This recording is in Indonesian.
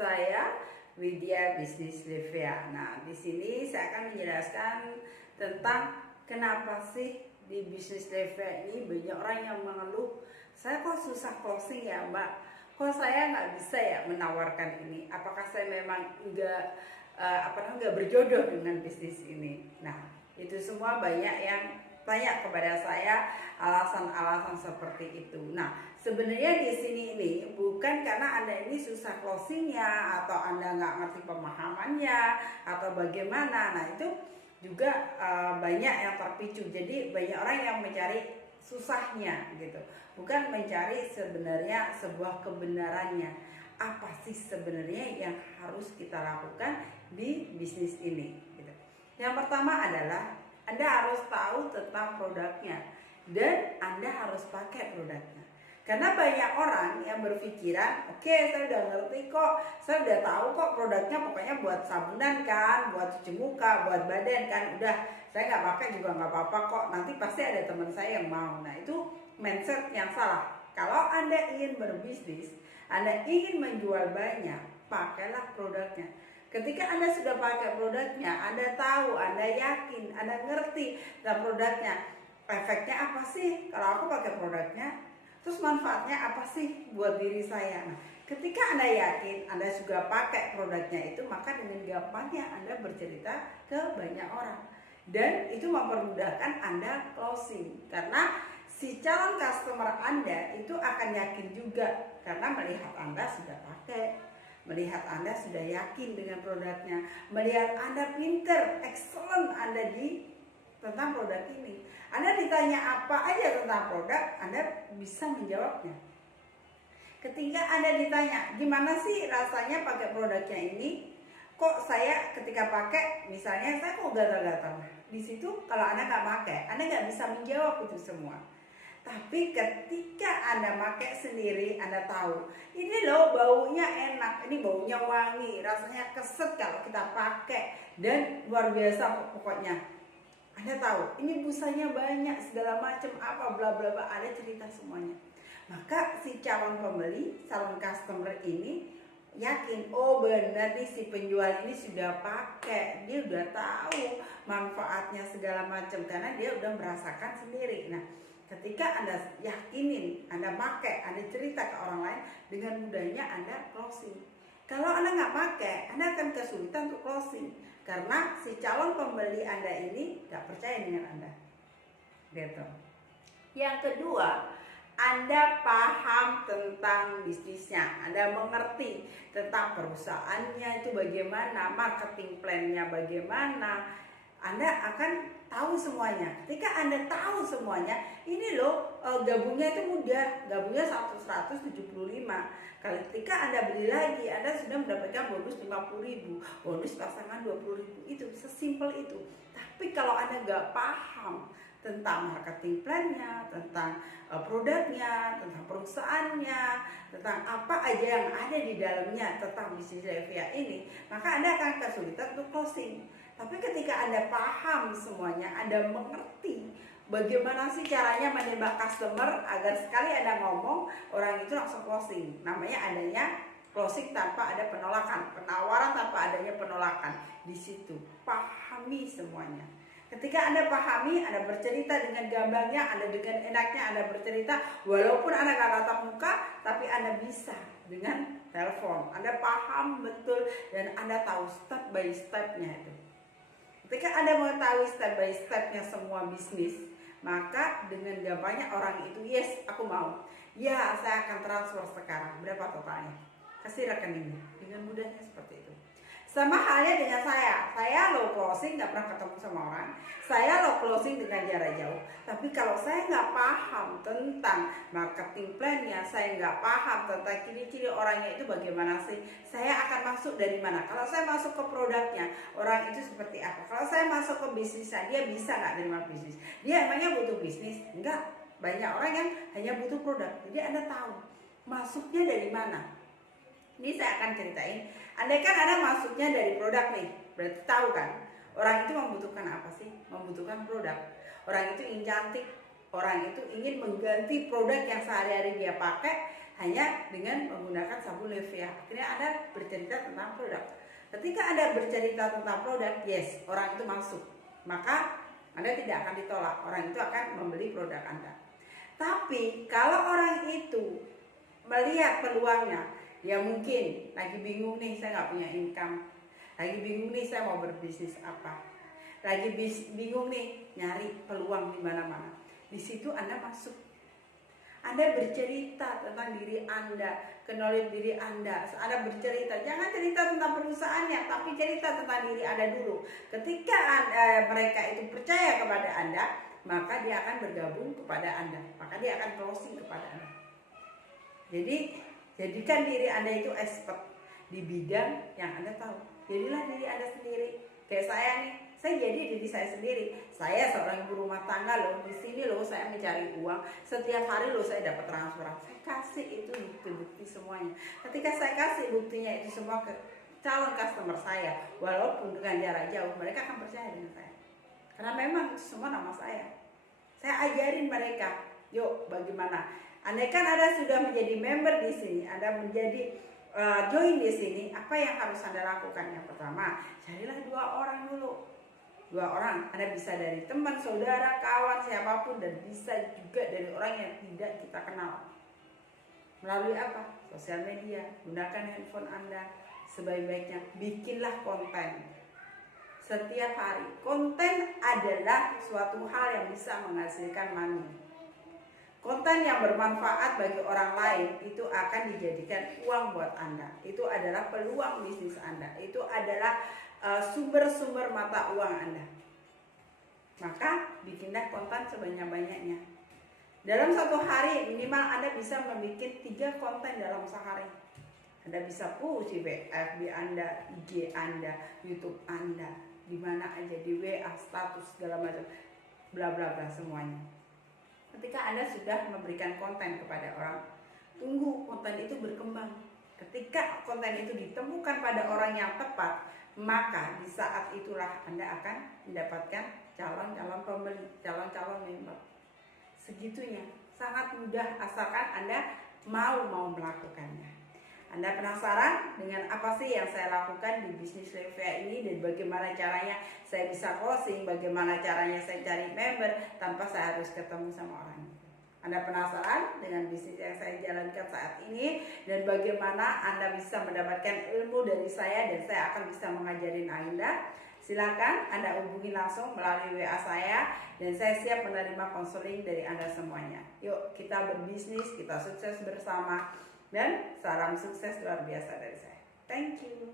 saya Widya Bisnis Livia. Nah, di sini saya akan menjelaskan tentang kenapa sih di Bisnis Livia ini banyak orang yang mengeluh, saya kok susah closing ya Mbak, kok saya nggak bisa ya menawarkan ini, apakah saya memang nggak berjodoh dengan bisnis ini. Nah, itu semua banyak yang tanya kepada saya alasan-alasan seperti itu. Nah, sebenarnya di sini ini bukan karena Anda ini susah closingnya atau Anda nggak ngerti pemahamannya atau bagaimana. Nah, itu juga banyak yang terpicu. Jadi banyak orang yang mencari susahnya gitu, bukan mencari sebenarnya sebuah kebenarannya. Apa sih sebenarnya yang harus kita lakukan di bisnis ini gitu. Yang pertama adalah Anda harus tahu tentang produknya dan Anda harus pakai produknya. Karena banyak orang yang berpikiran, oke, saya udah ngerti kok, saya udah tahu kok produknya pokoknya buat sabunan kan, buat cuci muka, buat badan kan, udah saya nggak pakai juga nggak apa-apa kok, nanti pasti ada teman saya yang mau. Nah, itu mindset yang salah. Kalau Anda ingin berbisnis, Anda ingin menjual banyak, pakailah produknya. Ketika Anda sudah pakai produknya, Anda tahu, Anda yakin, Anda ngerti tentang produknya, efeknya apa sih kalau aku pakai produknya, terus manfaatnya apa sih buat diri saya. Nah, ketika Anda yakin, Anda juga pakai produknya itu, maka dengan gampangnya Anda bercerita ke banyak orang. Dan itu mempermudahkan Anda closing, karena si calon customer Anda itu akan yakin juga karena melihat Anda sudah pakai, melihat Anda sudah yakin dengan produknya, melihat Anda pinter, excellent Anda di tentang produk ini. Anda ditanya apa aja tentang produk, Anda bisa menjawabnya. Ketika Anda ditanya, gimana sih rasanya pakai produknya ini? Kok saya ketika pakai, misalnya saya kok gatal-gatal. Di situ kalau Anda nggak pakai, Anda nggak bisa menjawab itu semua. Tapi ketika Anda pakai sendiri, Anda tahu, ini loh baunya enak, ini baunya wangi, rasanya keset kalau kita pakai, dan luar biasa pokoknya. Anda tahu, ini busanya banyak, segala macam apa, bla bla bla, ada cerita semuanya. Maka si calon pembeli, calon customer ini yakin, oh benar nih si penjual ini sudah pakai, dia udah tahu manfaatnya segala macam karena dia udah merasakan sendiri. Nah, ketika Anda yakinin, Anda pakai, Anda cerita ke orang lain, dengan mudahnya Anda closing. Kalau Anda nggak pakai, Anda akan kesulitan untuk closing karena si calon pembeli Anda ini nggak percaya dengan Anda. Gitu. Yang kedua, Anda paham tentang bisnisnya, Anda mengerti tentang perusahaannya itu bagaimana, marketing plan-nya bagaimana, Anda akan tahu semuanya. Ketika Anda tahu semuanya, ini loh gabungnya itu mudah, gabungnya 175. Ketika Anda beli lagi, Anda sudah mendapatkan bonus 50.000, bonus pasangan 20.000, itu sesimpel itu. Tapi kalau Anda nggak paham tentang marketing plan-nya, tentang produknya, tentang perusahaannya, tentang apa aja yang ada di dalamnya tentang bisnis Livia ini, maka Anda akan kesulitan untuk closing. Tapi ketika Anda paham semuanya, Anda mengerti bagaimana sih caranya menembak customer agar sekali Anda ngomong, orang itu langsung closing. Namanya adanya closing tanpa ada penolakan, penawaran tanpa adanya penolakan. Di situ pahami semuanya. Ketika Anda pahami, Anda bercerita dengan gamblang,nya, Anda dengan enaknya Anda bercerita, walaupun Anda nggak tatap muka, tapi Anda bisa dengan telepon. Anda paham betul dan Anda tahu step by step-nya itu. Ketika Anda mengetahui step by step-nya semua bisnis, maka dengan gampangnya orang itu, yes, aku mau. Ya, saya akan transfer sekarang. Berapa totalnya? Kasih rekeningnya. Dengan mudahnya seperti itu. Sama halnya dengan saya low closing, nggak pernah ketemu sama orang, saya low closing dengan jarak jauh. Tapi kalau saya nggak paham tentang marketing plan-nya, saya nggak paham tentang ciri-ciri orangnya itu bagaimana sih, saya akan masuk dari mana. Kalau saya masuk ke produknya, orang itu seperti apa. Kalau saya masuk ke bisnisnya, dia bisa nggak terima bisnis, dia emangnya butuh bisnis? Enggak, banyak orang yang hanya butuh produk. Jadi Anda tahu masuknya dari mana. Ini saya akan ceritain. Andai kan Anda masuknya dari produk nih, berarti tahu kan orang itu membutuhkan apa sih? Membutuhkan produk. Orang itu ingin cantik, orang itu ingin mengganti produk yang sehari-hari dia pakai, hanya dengan menggunakan sabun Levea. Akhirnya Anda bercerita tentang produk. Ketika Anda bercerita tentang produk, yes, orang itu masuk, maka Anda tidak akan ditolak, orang itu akan membeli produk Anda. Tapi kalau orang itu melihat peluangnya, dia mungkin lagi bingung nih, saya nggak punya income, lagi bingung nih saya mau berbisnis apa, lagi bingung nih nyari peluang di mana-mana. Di situ Anda masuk. Anda bercerita tentang diri Anda, knowledge diri Anda. Anda bercerita, jangan cerita tentang perusahaannya, tapi cerita tentang diri Anda dulu. Ketika mereka itu percaya kepada Anda, maka dia akan bergabung kepada Anda, maka dia akan closing kepada Anda. Jadi, jadikan diri Anda itu expert di bidang yang Anda tahu. Jadilah diri Anda sendiri. Kayak saya nih, saya jadi diri saya sendiri. Saya seorang ibu rumah tangga loh. Di sini loh saya mencari uang. Setiap hari loh saya dapat transferan. Saya kasih itu bukti-bukti semuanya. Ketika saya kasih buktinya itu semua ke calon customer saya, walaupun dengan jarak jauh, mereka akan percaya dengan saya. Karena memang itu semua nama saya. Saya ajarin mereka, yuk bagaimana. Andaikan Anda sudah menjadi member di sini, Anda menjadi join di sini, apa yang harus Anda lakukan? Yang pertama, carilah 2 orang dulu. 2 orang, Anda bisa dari teman, saudara, kawan, siapapun, dan bisa juga dari orang yang tidak kita kenal. Melalui apa? Sosial media. Gunakan handphone Anda sebaik-baiknya. Bikinlah konten setiap hari. Konten adalah suatu hal yang bisa menghasilkan money. Konten yang bermanfaat bagi orang lain itu akan dijadikan uang buat Anda. Itu adalah peluang bisnis Anda. Itu adalah sumber-sumber mata uang Anda. Maka bikinlah konten sebanyak-banyaknya. Dalam 1 hari minimal Anda bisa membuat 3 konten dalam sehari. Anda bisa push di FB Anda, IG Anda, YouTube Anda, di mana aja, di WA, status segala macam, bla bla bla semuanya. Ketika Anda sudah memberikan konten kepada orang, tunggu konten itu berkembang. Ketika konten itu ditemukan pada orang yang tepat, maka di saat itulah Anda akan mendapatkan calon-calon pembeli, calon-calon member. Segitunya, sangat mudah asalkan Anda mau melakukannya. Anda penasaran dengan apa sih yang saya lakukan di bisnis Levea ini dan bagaimana caranya saya bisa closing, bagaimana caranya saya cari member tanpa saya harus ketemu sama orang. Anda penasaran dengan bisnis yang saya jalankan saat ini dan bagaimana Anda bisa mendapatkan ilmu dari saya dan saya akan bisa mengajarin Anda? Silakan Anda hubungi langsung melalui WA saya dan saya siap menerima konseling dari Anda semuanya. Yuk kita berbisnis, kita sukses bersama. Dan salam sukses luar biasa dari saya. Thank you.